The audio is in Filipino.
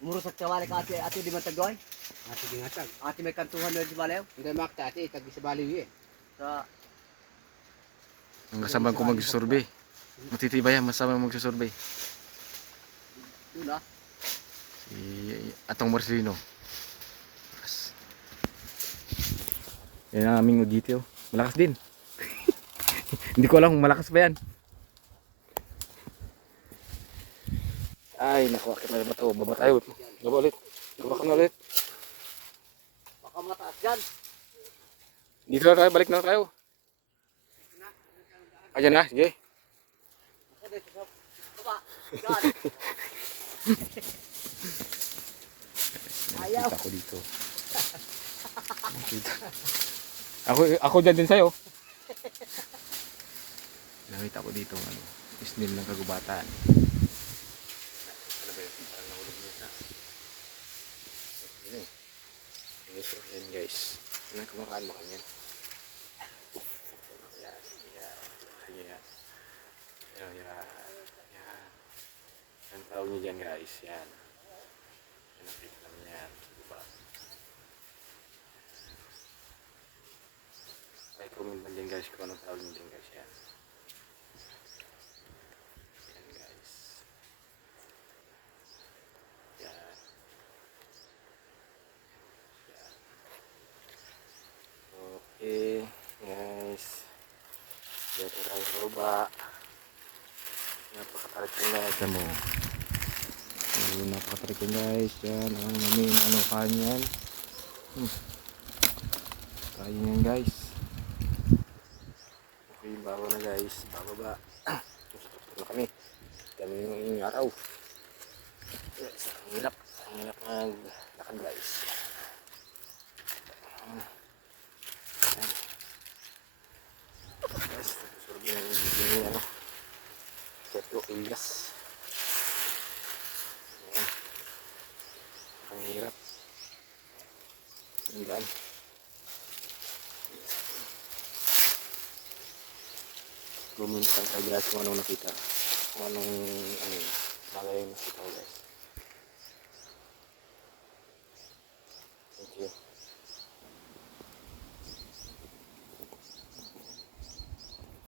Umurusak tawari ka ate di man tagdoy. Ati di nga tag. Ate may kantuhan na di balayo. Hindi makta ati tag sa baliw eh. Sa Ang kasama ko magsusurvey. Matitibay yan, masama magsusurvey. dula. Si Atong Marcelino. Yan ang aming ugiti oh. Malakas din. Hindi ko alam kung malakas ba yan. Ay, nakuha kita na ito. Baba tayo. Baba ulit. Baba ka na ulit. Baka mataas yan. Dito na tayo. Balik na tayo. Ayan na. Sige. Baba. Yan. Ayaw. Nakita ko dito. Nakita. Ako dyan din sa'yo. Nakita ko dito ano, isnil ng kagubatan. Ano ba yun? Parang nahulog niya sa. Yan guys. Ano kumakain mo kanyan? Yan. Yan. Yan. Yan. Ang tawag niya dyan guys. Yan. Yan ang kita naman yan. Diba? Ay, comment man dyan guys kung anong tawag niya dyan guys. Yan. Yan guys. Yan. Yan. Okay guys. Dito tayo sa baba. Napakatarik yung guys. Alam mo. So, napakatarik yung guys. Yan ang namin ano kanyan. Kain yan guys. Okay, bawa na guys. Bababa. Tutok na kami. Kami yung araw. Yes, ang hirap. Ang hirap maglakad guys. Guys, susurbi na yung ano. Petro Ilyas. Ayan. Ang hirap. Ang daan. Comment lang tayo guys kung anong nakita. Kung anong bagay yung nakita ko guys.